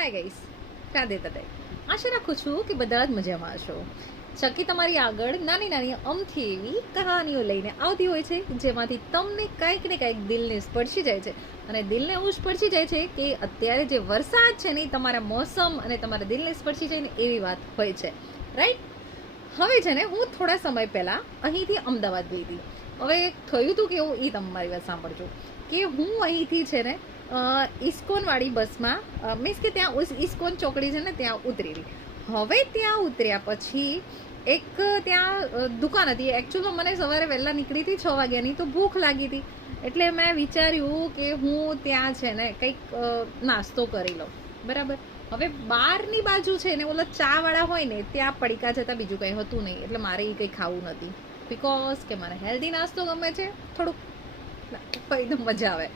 હાય guys, Radhe Radhe. આશા રાખું છું કે બધા જ મજામાં હશો. ચકી તમારી આગળ નાની નાની અમથી એવી કહાનીઓ લઈને આવતી હોય છે, જેમાંથી તમને કંઈક ને કંઈક દિલને સ્પર્શી જાય છે. અને દિલને એવું સ્પર્શી જાય છે કે અત્યારે જે વરસાદ છે ને તમારા મોસમ અને તમારા દિલને સ્પર્શી જાય ને એવી વાત હોય છે, રાઈટ? હવે છે ને હું થોડા સમય પહેલાં અહીંથી અમદાવાદ ગઈ હતી. હવે થયું હતું કેવું એ તમે મારી વાત સાંભળજો કે હું અહીંથી છે ને ઇસ્કોનવાળી બસમાં મીન્સ કે ત્યાં ઇસ્કોન ચોકડી છે ને ત્યાં ઉતરી રહી. હવે ત્યાં ઉતર્યા પછી એક ત્યાં દુકાન હતી. એકચ્યુઅલી મને સવારે વહેલા નીકળી હતી 6 વાગ્યાની, તો ભૂખ લાગી હતી એટલે મેં વિચાર્યું કે હું ત્યાં છે ને કંઈક નાસ્તો કરી લઉં, બરાબર. હવે બહારની બાજુ છે ને ઓલા ચાવાળા હોય ને ત્યાં પડીકા જતાં બીજું કંઈ હતું નહીં, એટલે મારે એ કંઈ ખાવું નથી. બિકોઝ કે મને હેલ્ધી નાસ્તો ગમે છે, થોડુંક એકદમ મજા આવે.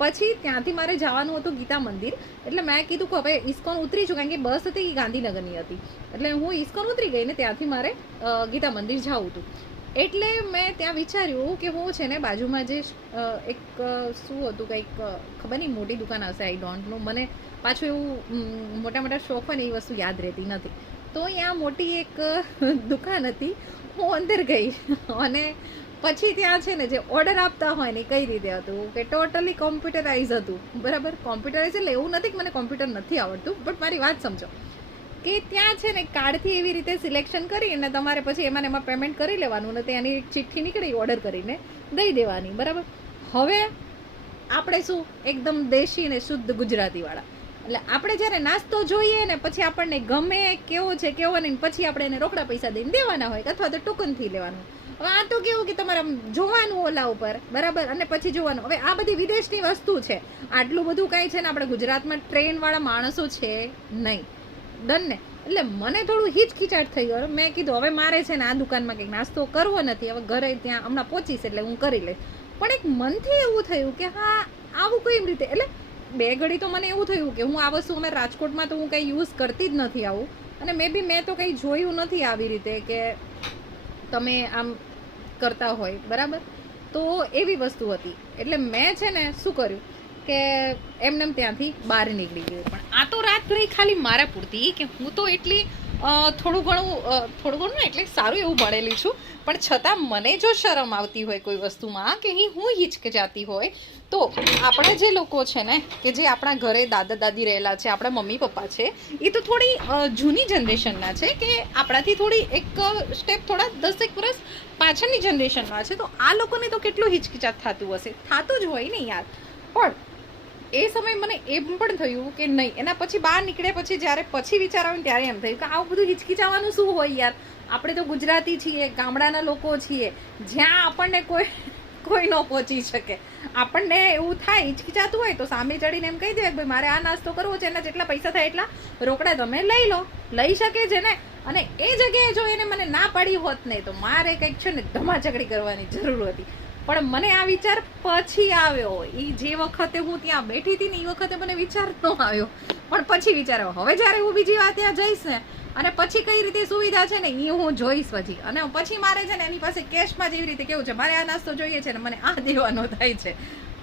પછી ત્યાંથી મારે જવાનું હતું ગીતા મંદિર, એટલે મેં કીધું કે હવે ઇસ્કોન ઉતરી છું, કારણ કે બસ હતી એ ગાંધીનગરની હતી, એટલે હું ઇસ્કોન ઉતરી ગઈ ને ત્યાંથી મારે ગીતા મંદિર જવું હતું. એટલે મેં ત્યાં વિચાર્યું કે હું છે ને બાજુમાં જે એક શું હતું કંઈક ખબર નહીં, મોટી દુકાન હશે, આઈ ડોન્ટ નો. મને પાછું એવું મોટા મોટા શોખ હોય ને એ વસ્તુ યાદ રહેતી નથી. તો અહીંયા મોટી એક દુકાન હતી, હું અંદર ગઈ અને પછી ત્યાં છે ને જે ઓર્ડર આપતા હોય ને કઈ રીતે હતું કે ટોટલી કોમ્પ્યુટરાઇઝ હતું, બરાબર. કોમ્પ્યુટરાઇઝ એટલે એવું નથી કે મને કોમ્પ્યુટર નથી આવડતું, બટ મારી વાત સમજો કે ત્યાં છે ને કાર્ડથી એવી રીતે સિલેક્શન કરી અને તમારે પછી એમાં પેમેન્ટ કરી લેવાનું ને ત્યાંની એક ચિઠ્ઠી નીકળી ઓર્ડર કરીને દઈ દેવાની, બરાબર. હવે આપણે શું એકદમ દેશી ને શુદ્ધ ગુજરાતીવાળા, એટલે આપણે જ્યારે નાસ્તો જોઈએ ને પછી આપણને ગમે કેવો છે કેવો નહીં, પછી આપણે એને રોકડા પૈસા દઈને દેવાના હોય અથવા તો ટોકનથી લેવાનું. હવે આ તો કેવું કે તમારે જોવાનું ઓલા ઉપર, બરાબર, અને પછી જોવાનું. હવે આ બધી વિદેશની વસ્તુ છે, આટલું બધું કાંઈ છે ને આપણે ગુજરાતમાં ટ્રેનવાળા માણસો છે નહીં, ડન ને. એટલે મને થોડું હિચકિચાટ થઈ ગયો. મેં કીધું હવે મારે છે ને આ દુકાનમાં કંઈક નાસ્તો કરવો નથી, હવે ઘરે ત્યાં હમણાં પહોંચીશ એટલે હું કરી લઈશ. પણ એક મનથી એવું થયું કે હા આવું કઈ રીતે, એટલે બે ઘડી તો મને એવું થયું કે હું આ વસ્તુ અમે રાજકોટમાં તો હું કંઈ યુઝ કરતી જ નથી આવું, અને મેં તો કંઈ જોયું નથી આવી રીતે કે તમે આમ કરતા હોય, બરાબર. તો એવી વસ્તુ હતી એટલે મેં છે ને શું કર્યું કે એમને ત્યાંથી બહાર નીકળી ગયું. પણ આ તો રાત રહી ખાલી મારા પૂરતી કે હું તો એટલી થોડું ઘણું એટલે સારું એવું ભણેલી છું, પણ છતાં મને જો શરમ આવતી હોય કોઈ વસ્તુમાં કે હું હિચકજાતી હોય, તો આપણા જે લોકો છે ને કે જે આપણા ઘરે દાદા દાદી રહેલા છે, આપણા મમ્મી પપ્પા છે, એ તો થોડી જૂની જનરેશનના છે કે આપણાથી થોડી એક સ્ટેપ થોડા 10 વર્ષ પાછળની જનરેશનના છે. તો આ લોકોને તો કેટલું હિચકિચાટ થતું હશે, થતું જ હોય ને યાર. પણ એ સમયે મને એમ પણ થયું કે નહીં, એના પછી બહાર નીકળ્યા પછી જ્યારે પછી વિચાર આવ્યો ત્યારે એમ થયું કે આવું બધું હિચકિચાવાનું શું હોય યાર. આપણે તો ગુજરાતી છીએ, ગામડાના લોકો છીએ, જ્યાં આપણને કોઈ ન પહોંચી શકે. આપણને એવું થાય હિચકિચાતું હોય તો સામે ચડીને એમ કહી દે ભાઈ મારે આ નાસ્તો કરવો છે, એના જેટલા પૈસા થાય એટલા રોકડા તમે લઈ લો, લઈ શકે છે ને. અને એ જગ્યાએ જો એને મને ના પાડી હોત ને તો મારે કંઈક છે ને ધમાચકડી કરવાની જરૂર હતી. પણ મને આ વિચાર પછી આવ્યો. એ જે વખતે હું ત્યાં બેઠી હતી ને એ વખતે મને વિચાર ન આવ્યો, પણ પછી વિચાર આવ્યો. હવે જ્યારે હું બીજી વાર ત્યાં જઈશ ને અને પછી કઈ રીતે સુવિધા છે ને એ હું જોઈશ પછી, અને પછી મારે છે ને એની પાસે કેશમાં જેવી રીતે કેવું છે મારે આ નાસ્તો જોઈએ છે ને મને આ દેવાનો થાય છે.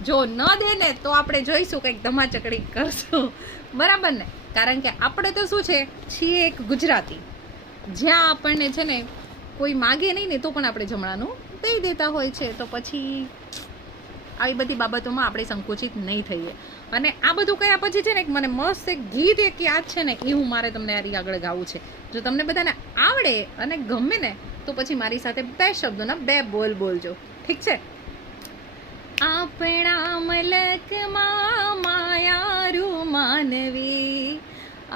જો ન દે ને તો આપણે જોઈશું કંઈક ધમાચકડી કરશું, બરાબર ને. કારણ કે આપણે તો શું છે છીએ એક ગુજરાતી, જ્યાં આપણને છે ને કોઈ માગે નહીં ને તો પણ આપણે જમણાનું દઈ દેતા હોય છે. તો પછી આવી બધી બાબતોમાં આપણે સંકોચિત નહીં થઈએ. અને આ બધું કયા પછી છે ને મને મસ્ત એક ગીત એક યાદ છે ને એ હું મારે તમને યારી આગળ ગાવું છે. જો તમને બધાને આવડે અને ગમે ને તો પછી મારી સાથે 2 શબ્દોના 2 બોલ બોલજો, ઠીક છે? આપણા મલકમાં માયારું માનવી,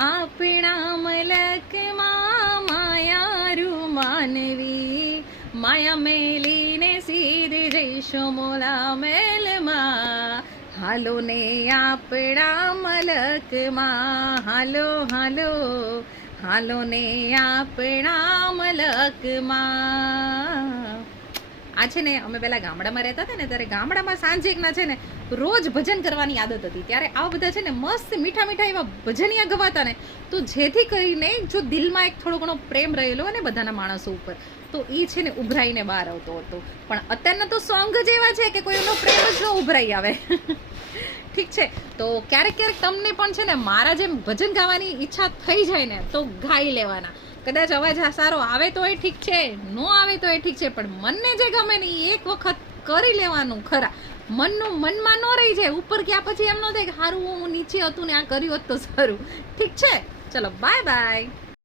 આપણા મલકમાં માયારું માનવી, માયા મેલીને સીધે જઈશું મોલા મેલમાં, હાલો ને આપણા મલકમાં, હાલો હાલો હાલો ને આપણા મલકમાં. આ છે ને અમે પહેલાં ગામડામાં રહેતા હતા ને ત્યારે ગામડામાં સાંજેકના છે ને રોજ ભજન કરવાની આદત હતી. ત્યારે આવા બધા છે ને મસ્ત મીઠા મીઠા એવા ભજનિયા ગવાતા ને, તો જેથી કરીને જો દિલમાં એક થોડો ઘણો પ્રેમ રહેલો હોય ને બધાના માણસો ઉપર, તો એ છે ને ઉભરાઈને બહાર આવતો હતો. પણ અત્યારના તો સોંગ જ એવા છે કે કોઈનો પ્રેમ જ ન ઉભરાઈ આવે. ઠીક છે. તો ક્યારેક ક્યારેક તમને પણ છે ને મારા જેમ ભજન ગાવાની ઈચ્છા થઈ જાય ને તો ગાઈ લેવાના. કદાચ અવાજ સારો આવે તો એ ઠીક છે, ન આવે તો એ ઠીક છે, પણ મનને જે ગમે ને એ એક વખત કરી લેવાનું ખરા. મનમાં ન રહી જાય, ઉપર ગયા પછી એમ ન થાય કે સારું હું નીચે હતું ને આ કર્યું હોત તો સારું. ઠીક છે, ચલો બાય બાય.